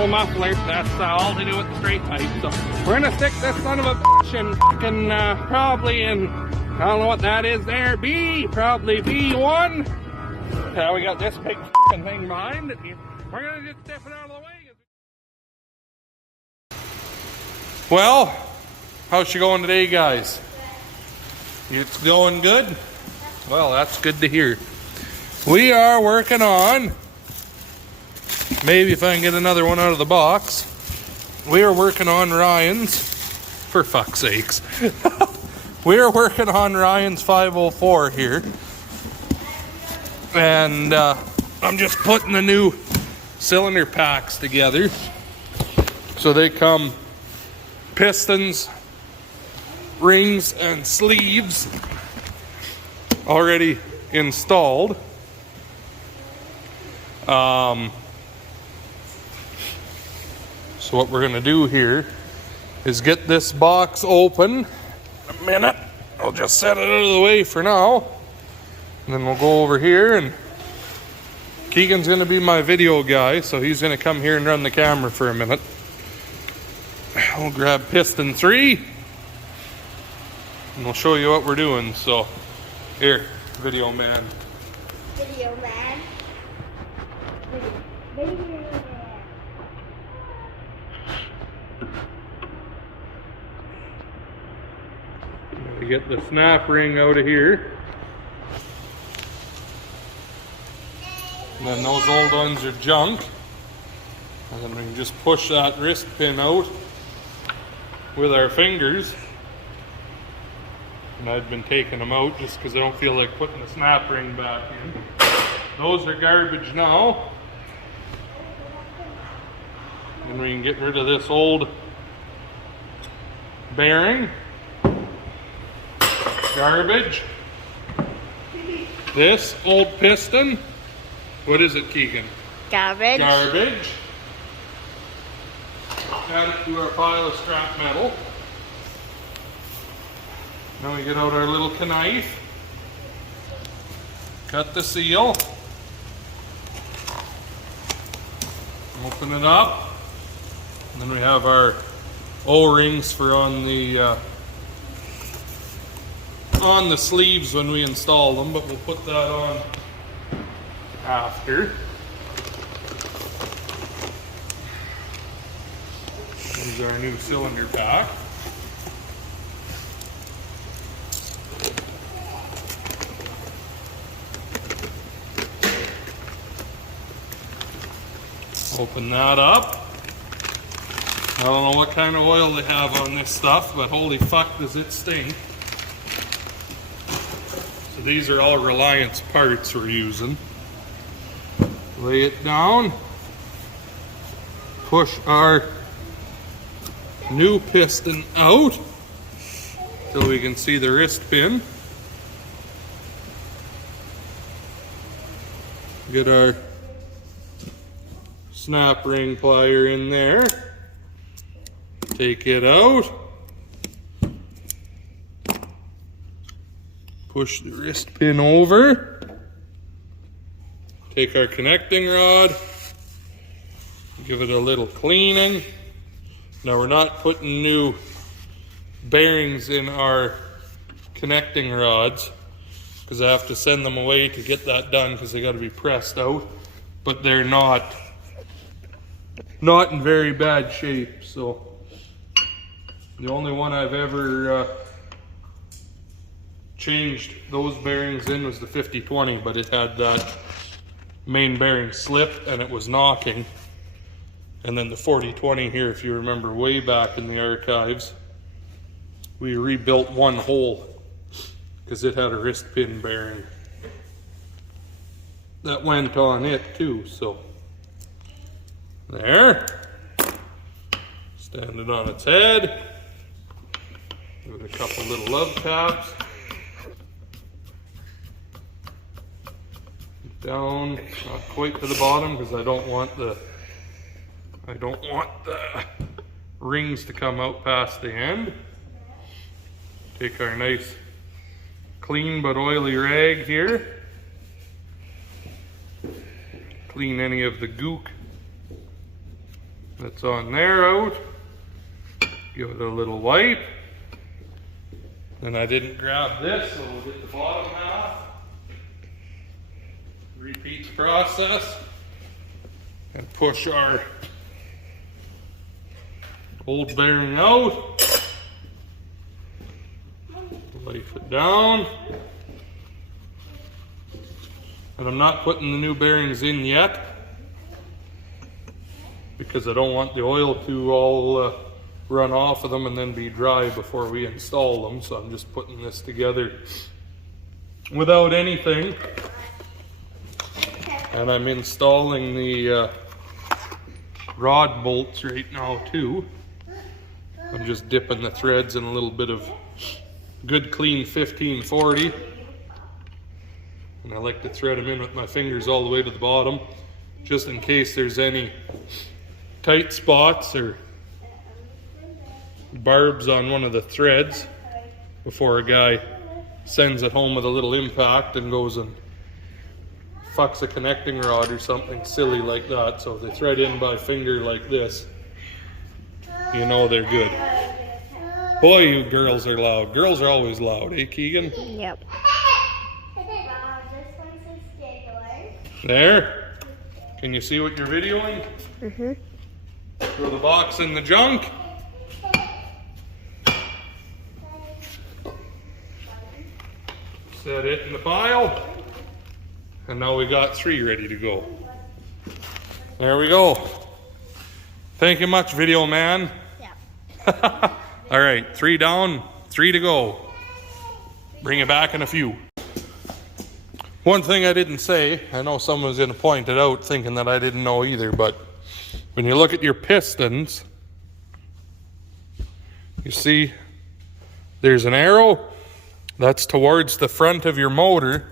normal muffler. That's all to do with the straight pipe. So we're gonna stick this son of a bitch in fucking probably in, I don't know what that is there, probably B1. We got this big fucking thing behind it. We're gonna just step it out of the way. Well, how's she going today, guys? It's going good? Well, that's good to hear. We are working on, maybe if I can get another one out of the box, we are working on Ryan's, for fuck's sakes. We are working on Ryan's 504 here. And I'm just putting the new cylinder packs together. So they come pistons, rings, and sleeves already installed. So what we're gonna do here is get this box open. A minute, I'll just set it out of the way for now. And then we'll go over here, and Keegan's gonna be my video guy, so he's gonna come here and run the camera for a minute. I'll grab piston 3 and we'll show you what we're doing. So here, video man. Video man. Video man. We get the snap ring out of here. And then those old ones are junk. And then we can just push that wrist pin out with our fingers. And I've been taking them out just because I don't feel like putting the snap ring back in. Those are garbage now. And we can get rid of this old bearing. Garbage. This old piston. What is it, Keegan? Garbage. Garbage. Add it to our pile of scrap metal. Now we get out our little knife. Cut the seal. Open it up. And then we have our O-rings for on the sleeves when we install them, but we'll put that on after. Here's our new cylinder pack. Open that up. I don't know what kind of oil they have on this stuff, but holy fuck does it stink. So these are all Reliance parts we're using. Lay it down. Push our new piston out till we can see the wrist pin. Get our snap ring plier in there. Take it out. Push the wrist pin over. Take our connecting rod. Give it a little cleaning. Now we're not putting new bearings in our connecting rods because I have to send them away to get that done because they got to be pressed out. But they're not in very bad shape. So the only one I've ever changed those bearings in was the 5020, but it had that main bearing slip and it was knocking. And then the 4020 here, if you remember way back in the archives, we rebuilt one hole because it had a wrist pin bearing that went on it too. So there, stand it on its head, give it a couple little love taps, down, not quite to the bottom because I don't want the rings to come out past the end. Take our nice clean but oily rag here. Clean any of the gook that's on there out. Give it a little wipe. Then I didn't grab this, so we'll get the bottom half. Repeat the process. And push our old bearing out. Life it down. And I'm not putting the new bearings in yet because I don't want the oil to all run off of them and then be dry before we install them. So I'm just putting this together without anything. And I'm installing the rod bolts right now too. I'm just dipping the threads in a little bit of good clean 1540. And I like to thread them in with my fingers all the way to the bottom, just in case there's any tight spots or barbs on one of the threads before a guy sends it home with a little impact and goes and fucks a connecting rod or something silly like that. So if they thread in by finger like this, you know they're good. Boy, you girls are loud. Girls are always loud, eh, Keegan? Yep. There? Can you see what you're videoing? Mm-hmm. Throw the box in the junk. Set it in the pile. And now we got 3 ready to go. There we go. Thank you much, video man. Yeah. All right, 3 down, 3 to go. Bring it back in a few. One thing I didn't say, I know someone's going to point it out thinking that I didn't know either, but when you look at your pistons, you see there's an arrow that's towards the front of your motor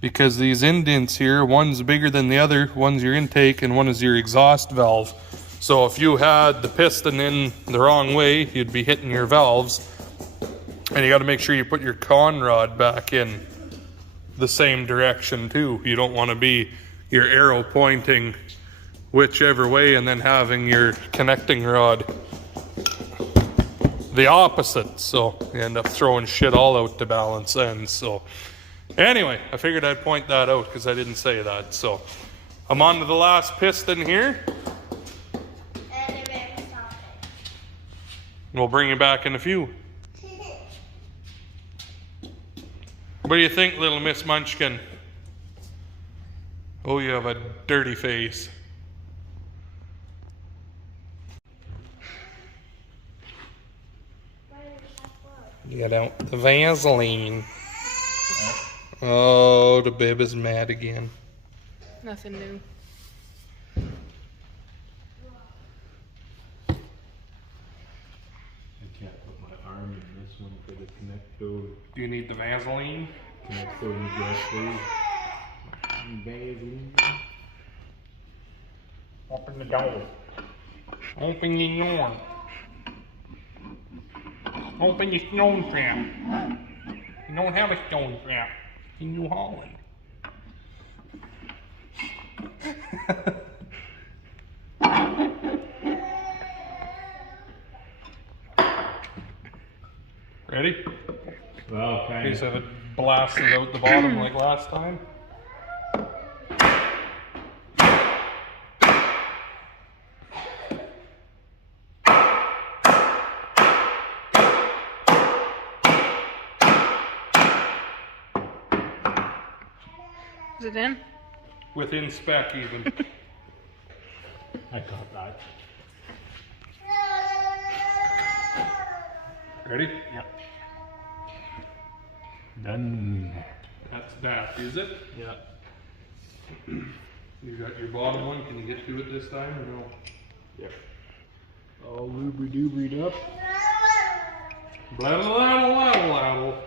because these indents here, one's bigger than the other, one's your intake and one is your exhaust valve. So if you had the piston in the wrong way, you'd be hitting your valves, and you got to make sure you put your con rod back in the same direction too. You don't want to be your arrow pointing whichever way and then having your connecting rod the opposite, so you end up throwing shit all out to balance ends. So anyway, I figured I'd point that out because I didn't say that. So I'm on to the last piston here. We'll bring you back in a few. What do you think, little Miss Munchkin? Oh, you have a dirty face. You got out the Vaseline. Oh, the babe is mad again. Nothing new. I can't put my arm in this one for the connector. Do you need the Vaseline? Connector exactly. Vaseline. Open the door. Open your yawn. Open your stone trap. You don't have a stone trap in New Holland. Ready? Well, In kind case of. it blasted out the bottom like last time. Is it in? Within spec even. I got that. Ready? Yep. Done. That's that, is it? Yeah. You got your bottom one. Can you get to it this time or no? Yep. All looby doobied up. Blattle, blattle, blattle, blattle.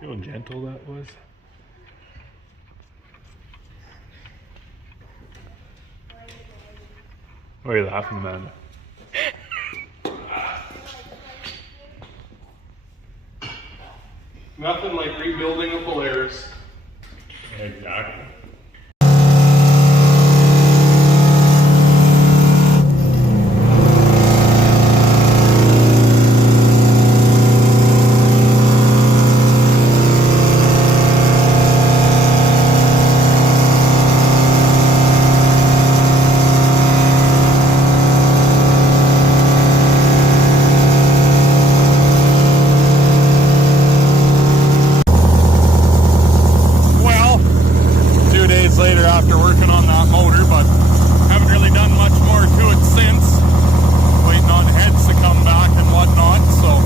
See how gentle that was? Why are you laughing, man? Nothing like rebuilding a Polaris. Exactly. Well, 2 days later after working on that motor, but haven't really done much more to it since. Waiting on heads to come back and whatnot, so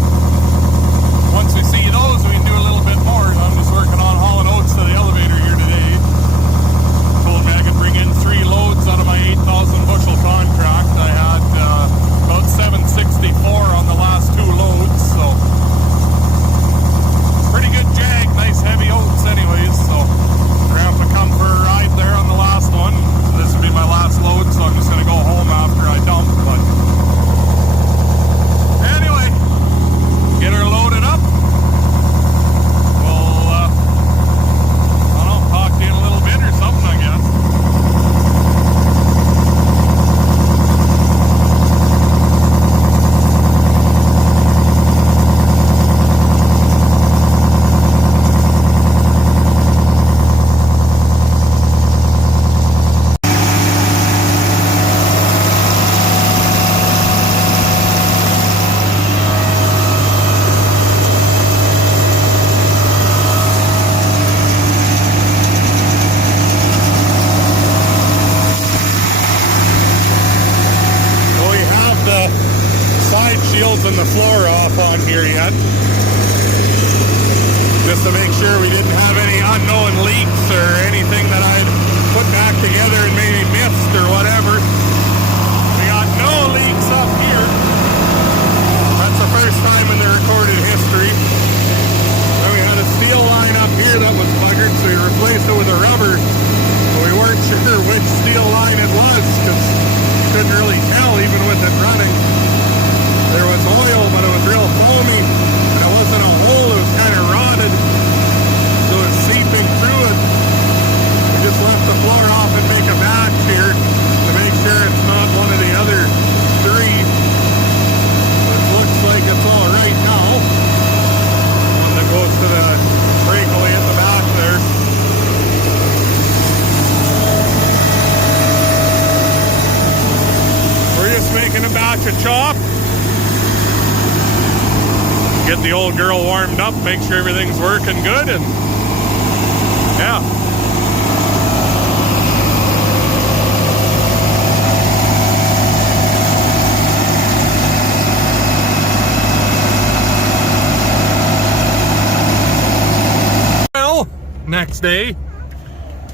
once we see those we can do a little bit more. I'm just working on hauling oats to the elevator here today. Told me I could bring in 3 loads out of my 8,000 bushel contract. I had about 764 on the last 2 loads, so pretty good jag, nice heavy oats anyways, so Grandpa come for a ride there on the last one. This will be my last load, so I'm just going to go home after I dump, but anyway, get her loaded up. We'll, I don't know, talk to you in a little bit or something, I guess. And the floor off on here yet, just to make sure we didn't have any unknown leaks or anything that I'd put back together and maybe missed or whatever. We got no leaks up here. That's the first time in the recorded history. Then we had a steel line up here that was buggered, so we replaced it with a rubber, but we weren't sure which steel line it was because couldn't really tell even with it running. There was oil, but it was real foamy, and it wasn't a hole, it was kind of rotted, so it was seeping through it. We just left the floor off and make a batch here to make sure it's not one of the other 3. It looks like it's all right now. One that goes to the breakaway at the back there. We're just making a batch of chop. Get the old girl warmed up, make sure everything's working good, and yeah. Well, next day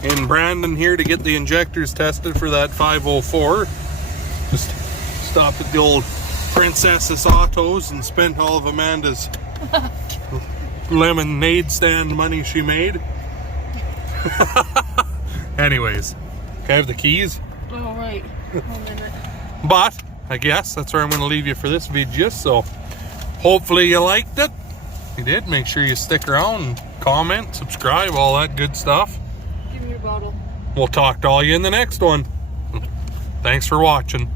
in Brandon here to get the injectors tested for that 504. Just stopped at the old Princess's Autos and spent all of Amanda's lemonade stand money she made. Anyways, can I have the keys? Oh, right. 1 minute. But I guess that's where I'm going to leave you for this video. So hopefully you liked it. If you did, make sure you stick around and comment, subscribe, all that good stuff. Give me your bottle. We'll talk to all you in the next one. Thanks for watching.